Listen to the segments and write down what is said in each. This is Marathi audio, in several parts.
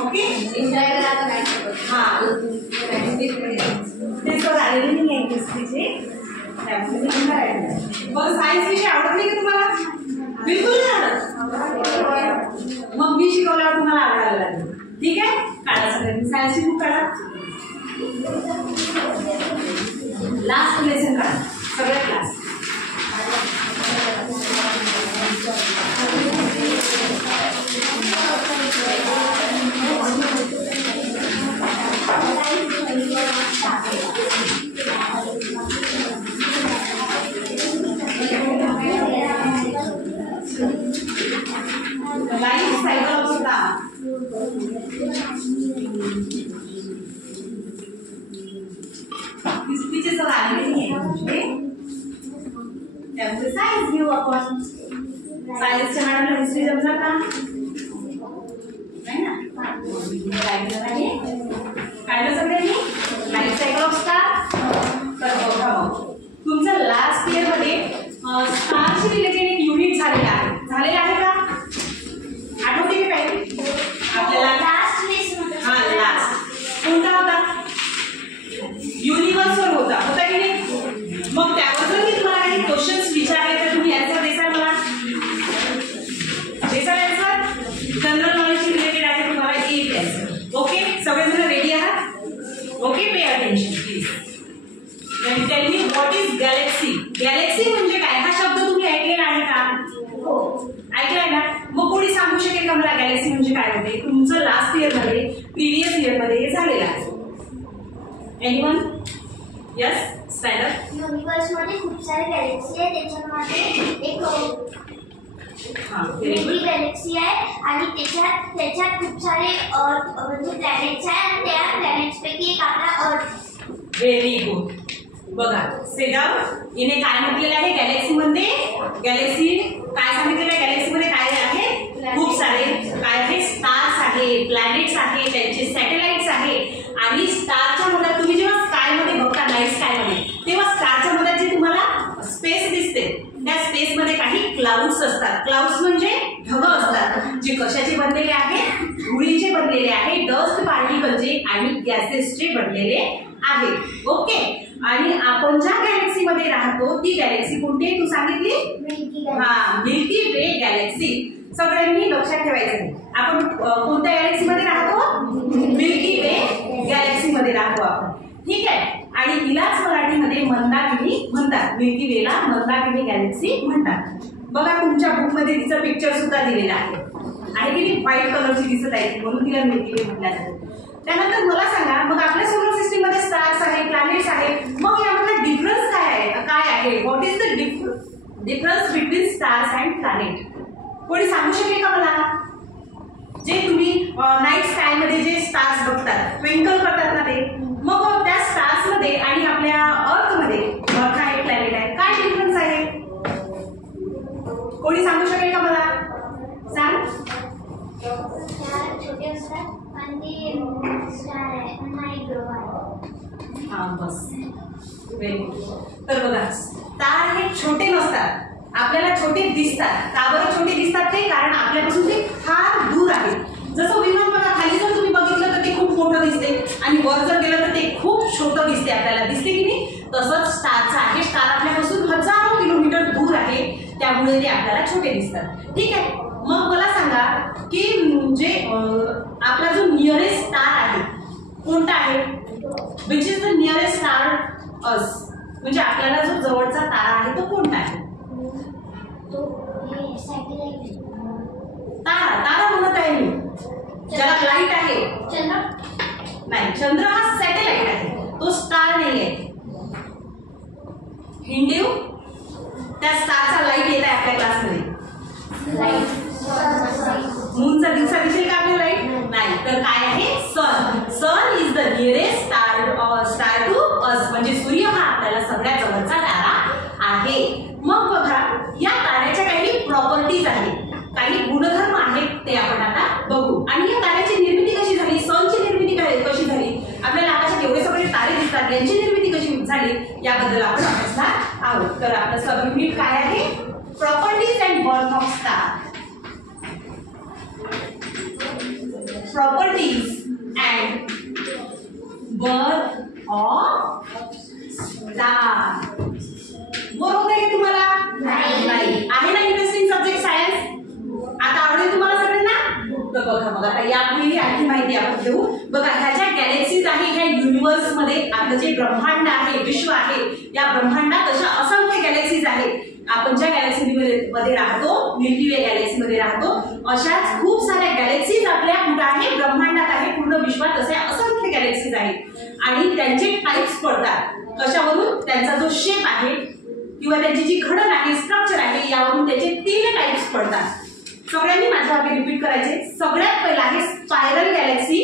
ओके एन्जॉय करा आता काय करतो हां ते सर आलेले नाही आहे हिस्ट्रीचे मग सायन्स विषय आवडत नाही का तुम्हाला? बिलकुल नाही आवडत. मग मी शिकवल्यावर तुम्हाला आवडायला लागेल. ठीक आहे, काढा सगळ्यांनी सायन्सची बुक काढा. लास्ट लेसन काढा सगळ्या class. Life cycle of star. हिस्ट्रीचे सर आलेले आहे त्यामुळे सायन्स घेऊ आपण. सायन्सच्या मॅडमला हिस्ट्री जमणार का? नाही ना. काढलं सगळ्यांनी लाईफ सायकल ऑफ स्टार. तर बघा मग तुमचं लास्ट इयर मध्ये स्टारशी रिलेटेड एक युनिट झालेलं आहे का? आठवते की पाहिजे आपल्याला? हा लास्ट कोणता होता? युनिव्हर्सवर होता की नाही? मग त्यावर जर मी तुम्हाला काही क्वेश्चन्स विचारले तर तुम्ही आन्सर देसाल मला? देसाल आन्सर? जनरल नॉलेजशी रिलेटेड आहे, तुम्हाला एक आन्सर. ओके, सगळेजण रेडी आहात? Okay, pay attention please. Tell me what is Galaxy. Galaxy म्हणजे काय? हा शब्द तुम्ही ऐकलेला आहे का? ऐकलाय ना? मग कोणी सांगू शकेल का मला गॅलेक्सी म्हणजे काय होते? तुमचं लास्ट इयर मध्ये प्रिव्हियस इयर मध्ये हे झालेलं आहे. Anyone? Yes, stand up. Universe मध्ये खूप सारे गॅलेक्सी आहे, त्याच्यामध्ये एक वेगळी गॅलेक्सी आहे आणि त्याच्यात खूप सारे म्हणजे प्लॅनेट्स आहे आणि त्या प्लॅनेट्स पैकी एक आपला अर्थ. Very good. बघा सेडाव हिने काय म्हटलेलं आहे गॅलेक्सी मध्ये? गॅलेक्सी काय सांगितलेलं आहे? गॅलेक्सी मध्ये काय आहे? खूप सारे काय आहे? स्टार्स आहे, प्लॅनेट्स आहे, त्यांचे सॅटेलाइट्स आहे. आणि स्टारच्या मधात तुम्ही जेव्हा स्काय मध्ये बघता, नाईट स्काय मध्ये, तेव्हा स्टारच्या मधात जे तुम्हाला स्पेस दिसते त्या स्पेस मध्ये काही क्लाउड्स असतात. क्लाउड्स म्हणजे ढग असतात जे कशाचे बनलेले आहेत? धुळीचे बनलेले आहे, डस्ट पार्टिकलचे आणि गॅसेसचे बनलेले आहेत. ओके, आणि आपण ज्या गॅलेक्सी मध्ये राहतो ती गॅलेक्सी कोणती आहे? तू सांगितली? हा, मिल्की वे गॅलेक्सी. सगळ्यांनी लक्षात ठेवायचं. आपण कोणत्या गॅलेक्सी मध्ये राहतो? मिल्की वे गॅलेक्सी मध्ये राहतो आपण. ठीक आहे, आणि हिलाच मराठीमध्ये मंदाकिनी म्हणतात. मिल्की वेला मंदाकिनी गॅलेक्सी म्हणतात. बघा तुमच्या बुक मध्ये तिचं पिक्चर सुद्धा दिलेलं आहे की नाही? व्हाईट कलरची दिसत आहे म्हणून तिला मिल्की वे म्हटलं जातं. त्यानंतर मला सांगा, मग आपल्या सोलर सिस्टीम मध्ये स्टार्स आहे, प्लॅनेट्स आहे, मग यामधला डिफरन्स काय आहे? What is the difference between stars and planet? कोणी सांगू शकेल का मला? जे तुम्ही नाईट स्काय मध्ये जे स्टार्स बघतात, ट्विंकल करतात ना ते, मग त्या स्टार्स मध्ये आणि आपल्या अर्थ मध्ये अर्थ आहे, प्लॅनेट आहे, काय डिफरन्स आहे? कोणी सांगू शकेल का मला? सांग. छोटे असतात आणि स्टार आहे आणि ग्रह आहे. हा बस, व्हेरी गुड. तर बघा स्टार हे छोटे नसतात, आपल्याला छोटे दिसतात. का बरं छोटे दिसतात ते? कारण आपल्यापासून ते फार दूर आहे. जसं विमान बघा, खाली जर तुम्ही बघितलं तर ते खूप मोठं दिसते आणि वर जर गेलं तर ते खूप छोटं दिसते आपल्याला. दिसते की नाही? तसंच स्टारचं आहे. स्टार आपल्यापासून हजारो किलोमीटर दूर आहे, त्यामुळे ते आपल्याला छोटे दिसतात. ठीक आहे, मग मला सांगा की म्हणजे आपला जो नियरेस्ट स्टार आहे कोणता आहे? Which is the nearest star us? म्हणजे आपल्याला जो जवळचा तारा आहे तो कोणता आहे? तारा म्हणत आहे मी, ज्याला लाईट आहे. चंद्र नाही, चंद्र हा सॅटेलाइट आहे, तो स्टार नाही आहे. हिंदू त्या स्टारचा लाईट येत आहे आपल्या क्लासमध्ये. मूनचा दिवसा दिसेल का आपल्या लाईट? नाही, तर काय आहे? Sun. Sun is the nearest star to us. म्हणजे सूर्य हा आपल्याला सगळ्यात जवळचा तारा आहे. मग बघा या ताऱ्याच्या काही प्रॉपर्टीज आहेत, काही गुणधर्म आहेत, ते आपण आता बघू. आणि या ताऱ्याची निर्मिती कशी झाली? सनची निर्मिती कशी झाली? आपल्याला आकाशात एवढे सगळे तारे दिसतात, यांची निर्मिती कशी झाली याबद्दल आपण अभ्यासणार आहोत. तर आपलं सब युनिट काय आहे? Properties and birth of star. Properties and birth of star. Bore होत आहे तुम्हाला? नाही. आहे ना इंटरेस्टिंग सब्जेक्ट सायन्स? आता आवडेल तुम्हाला सगळ्यांना? तर बघा मग आता यापुढे आणखी माहिती आपण घेऊ. बघा ह्या ज्या गॅलेक्सीज आहे ह्या युनिव्हर्स मध्ये आपलं जे ब्रह्मांड आहे, विश्व आहे, या ब्रह्मांडात अशा असंख्य गॅलेक्सीज आहेत. आपण ज्या गॅलेक्सी मध्ये राहतो, मिल्की वे गॅलेक्सी मध्ये राहतो, अशाच खूप साऱ्या गॅलेक्सीज आपल्या कुठे आहे? ब्रह्मांडात आहे. पूर्ण विश्वात अशा असंख्य गॅलेक्सीज आहेत आणि त्यांचे टाइप्स पडतात. कशावरून? त्यांचा जो शेप आहे किंवा त्यांची जी घडण आहे, स्ट्रक्चर आहे, यावरून त्याचे 3 टाइप्स पडतात. सगळ्यांनी माझ्या मागे रिपीट करायचे. सगळ्यात पहिला आहे spiral galaxy,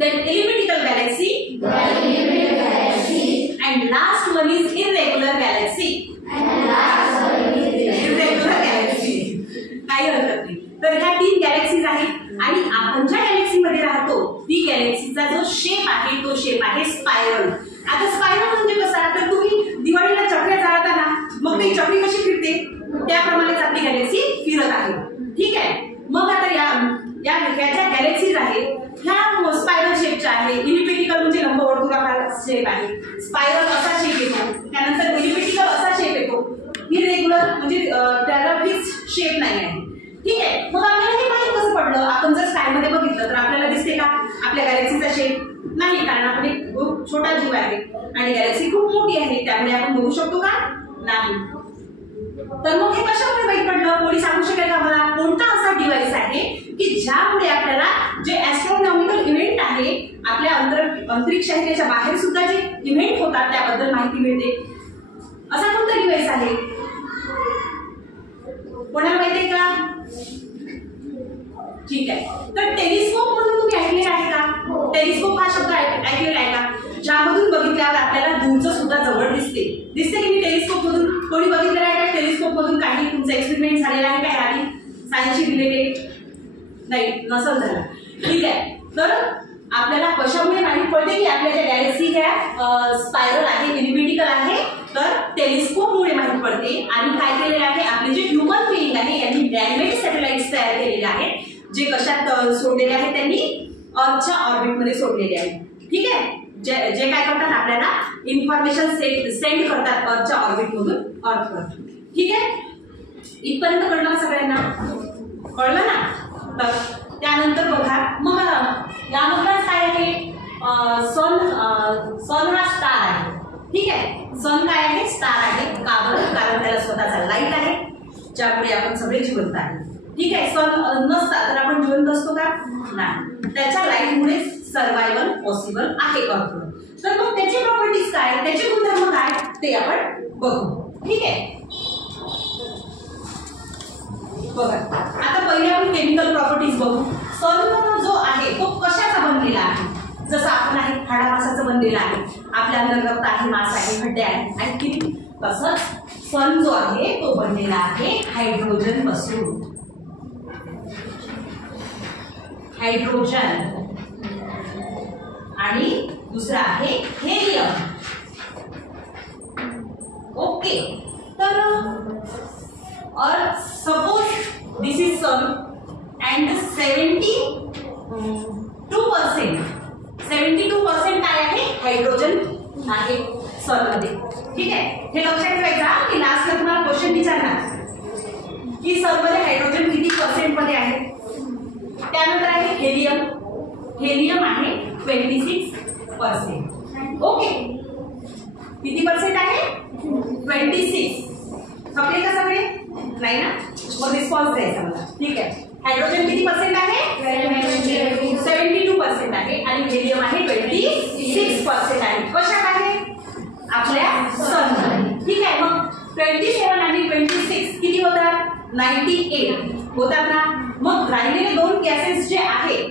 then elliptical galaxy, and last one is irregular galaxy. irregular galaxy. काही हरकत नाही. तर ह्या 3 गॅलेक्सीज आहेत आणि आपण ज्या गॅलेक्सी मध्ये राहतो ती गॅलेक्सीचा जो शेप आहे तो शेप आहे स्पायरल. आता स्पायरल म्हणजे कसा? तर तुम्ही दिवाळीला चक्र्या जाळता ना, मग ती चक्री कशी फिरते त्याप्रमाणेच आपली गॅलेक्सी फिरत आहे. ठीक आहे. मग आता या ज्या गॅलेक्सीज आहेत ह्या स्पायरल शेपच्या आहे. इलिप्टिकल म्हणजे लंबवर्तुळाकार शेप आहे. स्पायरल असा शेप येतो, त्यानंतर एलिप्टिकल असा शेप येतो. इरेग्युलर म्हणजे त्याला फिक्स शेप नाही आहे. ठीक आहे. मग आपल्याला हे माहित कसं पडलं? आपण जर स्काय मध्ये बघितलं तर आपल्याला दिसते का आपल्या गॅलेक्सीचा शेप? नाही, कारण आपण एक खूप छोटा जीव आहे आणि गॅलेक्सी खूप मोठी आहे, त्यामुळे आपण बघू शकतो का? नाही. तर मग हे कशामुळे माहित पडलं? कोणी सांगू शकेल का मला? कोणता असा डिव्हाइस आहे की ज्यामुळे आपल्याला जे ऍस्ट्रॉनॉमिकल इव्हेंट आहे, आपल्या अंतरिक्षयाच्या बाहेर सुद्धा जे इव्हेंट होतात त्याबद्दल माहिती मिळते? असा कोणता डिव्हाइस आहे? कोणाला माहिती आहे का? ठीक आहे. तर टेलिस्कोप म्हणून तुम्ही ऐकलेला आहे का? टेलिस्कोप हा शब्द ऐकलेला आहे का? ज्यामधून बघितल्यावर आपल्याला दूरचं सुद्धा जवळ दिसते. दिसते की मी टेलिस्कोप मधून? कोणी बघितलेलं आहे का टेलिस्कोप मधून काही तुमचा एक्सपेरिमेंट झालेला आहे का आधी सायन्सशी रिलेटेड? नाही, नसेल झाला. ठीक आहे. तर आपल्याला कशामुळे माहिती पडते की आपल्या ज्या गॅलेक्सी ह्या स्पायरल आहे, इलिप्टिकल आहे? तर टेलिस्कोपमुळे माहिती पडते. आणि काय केलेलं आहे? आपले जे ह्युमन बिईंग आहे यांनी मॅनमेड सॅटेलाइट्स तयार केलेले आहेत, जे कशात सोडलेले आहेत? त्यांनी अर्थच्या ऑर्बिटमध्ये सोडलेले आहेत. ठीक आहे. जे काय करतात? आपल्याला इन्फॉर्मेशन सेंड करतात अर्थच्या ऑर्बिटमधून अर्थवर. ठीक आहे. इथपर्यंत कळलं का सगळ्यांना? कळलं ना? तर त्यानंतर बघा मग यानंतर काय आहे? सन हा स्टार आहे. ठीक आहे. सन काय आहे? स्टार आहे. का बरं? कारण त्याला स्वतःचा लाईट आहे, ज्यामुळे आपण सगळे जिवंत आहे. ठीक आहे. सन नसता तर आपण जिवंत असतो का? नाही. त्याच्या लाईटमुळे सर्वायवल पॉसिबल आहे अर्थवर. तर मग त्याचे प्रॉपर्टीज काय, त्याचे गुणधर्म काय ते आपण बघू. ठीक आहे. बघा आता पहिले आपण केमिकल प्रॉपर्टीज बघू. सन जो आहे तो कशाचा बनलेला आहे? जसं आपण आहे हाडामासाचा बनलेला आहे. आपल्या अंदर रक्त आहे, मांस आहे, हड्डे आहेत की नाही? तसंच सन जो आहे तो बनलेला आहे हायड्रोजन पासून. हायड्रोजन आणि दुसरा आहे हेलियम. ओके. तर suppose this is sun and 72% काय आहे? हायड्रोजन आहे सन मध्ये. ठीक आहे. हे लक्षात ठेवायचं की लास्टला तुम्हाला क्वेश्चन विचारणार की सन मध्ये हायड्रोजन किती % मध्ये आहे. त्यानंतर आहे हेलियम. हेलियम आहे 26%. ओके. किती % आहे? 26. सगळे का सगळे? नाही ना. मग रिस्पॉन्स द्यायचा मला. ठीक आहे. हायड्रोजन किती % आहे? 72% आहे आणि हेलियम आहे 26% आहे. कशात आहे? आपल्या सन. ठीक आहे. मग 27 आणि 26 किती होतात? 98 होतात ना. मग राहिलेले 2 गॅसेस जे आहेत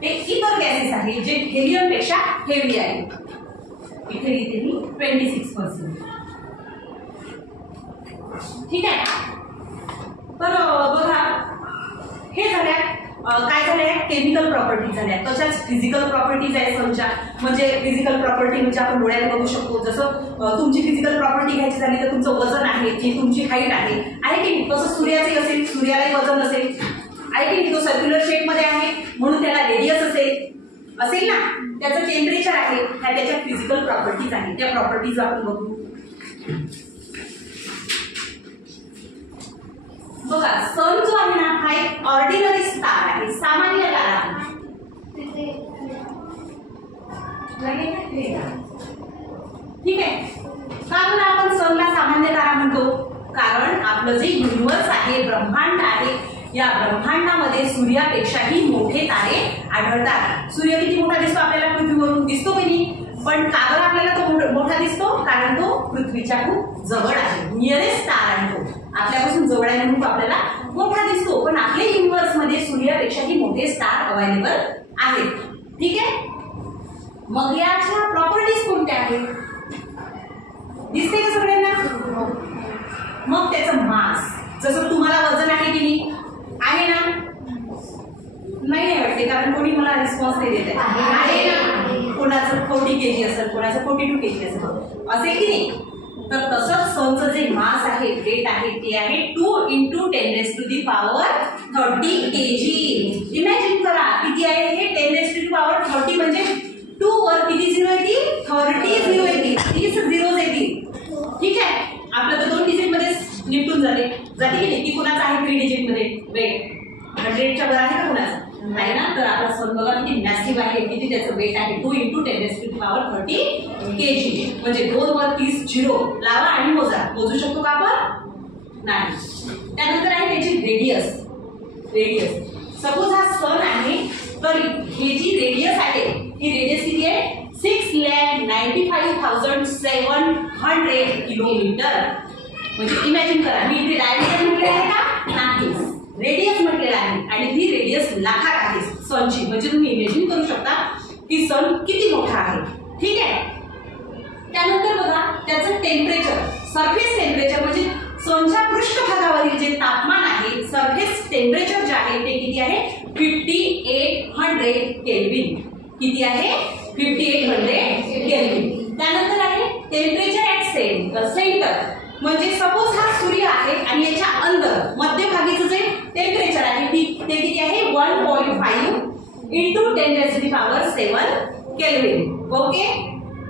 ते इतर गॅसेस आहेत जे हेलियम पेक्षा हेवी आहे. इथे लिहिते मी 26%. ठीक आहे. तर बघा हे झाल्या काय झालंय? केमिकल प्रॉपर्टीज झाल्या. तशाच फिजिकल प्रॉपर्टीज आहेत समजा. म्हणजे फिजिकल प्रॉपर्टी म्हणजे आपण डोळ्याने बघू शकतो. जसं तुमची फिजिकल प्रॉपर्टी घ्यायची झाली तर तुमचं वजन आहे, जी तुमची हाईट आहे की नाही? तसं सूर्याचे असेल, सूर्यालाही वजन असेल आहे की तो सर्क्युलर शेप मध्ये आहे म्हणून त्याला रेडियस असेल ना. त्याचं टेम्परेचर आहे, ह्या त्याच्या फिजिकल प्रॉपर्टीज आहेत. त्या प्रॉपर्टीज आपण बघू. बघा सन जो आहे ना हा एक ऑर्डिनरी स्टार आहे, सामान्य तारा आहे. ठीक आहे. का बरं आपण सनला सामान्य तारा म्हणतो? कारण आपलं जे युनिवर्स आहे, ब्रह्मांड आहे, या ब्रह्मांडामध्ये सूर्यापेक्षाही मोठे तारे आढळतात. सूर्य किती मोठा दिसतो आपल्याला पृथ्वीवरून? दिसतो की नाही? पण का बरं आपल्याला तो मोठा दिसतो? कारण तो पृथ्वीच्या खूप जवळ आहे, नियरेस्ट स्टार आहे. तो आपल्यापासून जवळ आहे म्हणून आपल्याला मोठा दिसतो. पण आपल्या युनिवर्स मध्ये सूर्यापेक्षाही मोठे स्टार अवेलेबल आहेत. ठीक आहे. मग याच्या प्रॉपर्टीज कोणत्या आहेत? दिसते का सगळ्यांना? मग त्याचं मास, जसं तुम्हाला वजन आहे की नाही? आहे ना? नाही वाटते, कारण कोणी मला रिस्पॉन्स नाही देत आहे ना. कोणाचं 40 kg असेल, कोणाचं 42 kg असेल की नाही? तर तसंच सनचं जे मास आहे, वेट आहे, ते आहे 2 × 10⁻30 kg. इमॅजिन करा किती आहे हे. 10⁻30 म्हणजे 2 वर किती झिरो येतील? 30 झिरो येतील, 30 झिरोज येतील. ठीक आहे. आपलं तर 2 डिजिट मध्ये निपटून जाते की नाही? की कुणाचं आहे 3 डिजिट मध्ये वेट? 100च्या वर आहे का कुणाचं? नाही ना. तर आपला सन बघा किती मॅसिव्ह आहे, किती त्याचं वेट आहे. 2 × 10⁻30 kg म्हणजे 2 वर 30 झिरो लावा आणि मोजू शकतो का आपण? नाही. त्यानंतर आहे त्याची रेडियस. सपोज हा सन आहे, तर ही जी रेडियस आहे, ही रेडियस किती आहे? 6,95,700 किलोमीटर. म्हणजे इमॅजिन करा, मी इथे डायमीटर म्हटले आहे का? नाही, रेडियस म्हटलेला आहे. आणि ही रेडियस लाखात आहे सनची. म्हणजे तुम्ही इमॅजिन करू शकता की सन किती मोठा आहे. ठीक आहे. त्यानंतर बघा त्याचं टेम्परेचर, सरफेस टेम्परेचर म्हणजे सनच्या पृष्ठभागावरील जे तापमान आहे, सरफेस टेम्परेचर जे आहे ते किती आहे? 5800 केल्विन. किती आहे? 5800 केल्विन. त्यानंतर आहे टेम्परेचर ऍट सेंटर. म्हणजे सपोज हा सूर्य आहे आणि याच्या अंदर मध्यभागीचं जे टेम्परेचर आहे ते किती आहे? 1.5 × 10⁻7 केल्विन. ओके.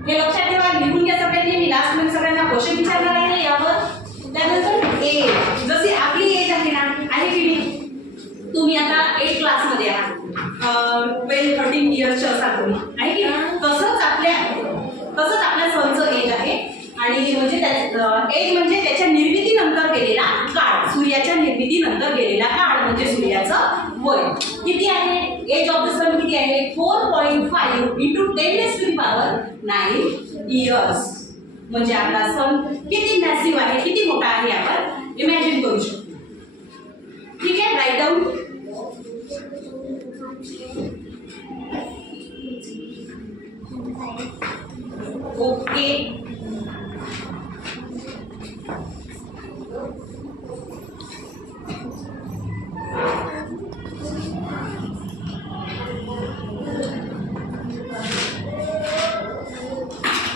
हे लक्षात ठेवा, लिहून घ्या सगळ्यांनी. मी लास्ट मध्ये सगळ्यांना क्वेश्चन विचारणार आहे यावर. त्यानंतर एज, जशी आपली एज आहे ना, आहे की नाही? तुम्ही आता 8 क्लासमध्ये आहात, 12-13 इयर्सचे असाल तुम्ही, आहे की? तसंच आपल्या सनचं एज आहे. आणि म्हणजे एज म्हणजे त्याच्या निर्मितीनंतर गेलेला काळ, सूर्याच्या निर्मितीनंतर गेलेला काळ म्हणजे सूर्याचं वय किती आहे? एज ऑफ द सन किती आहे? 4.5 × 10⁻9 इयर्स. म्हणजे आपला सन किती मॅसिव्ह आहे, किती मोठा आहे आपण इमॅजिन करू शकतो. ठीक आहे. Write down.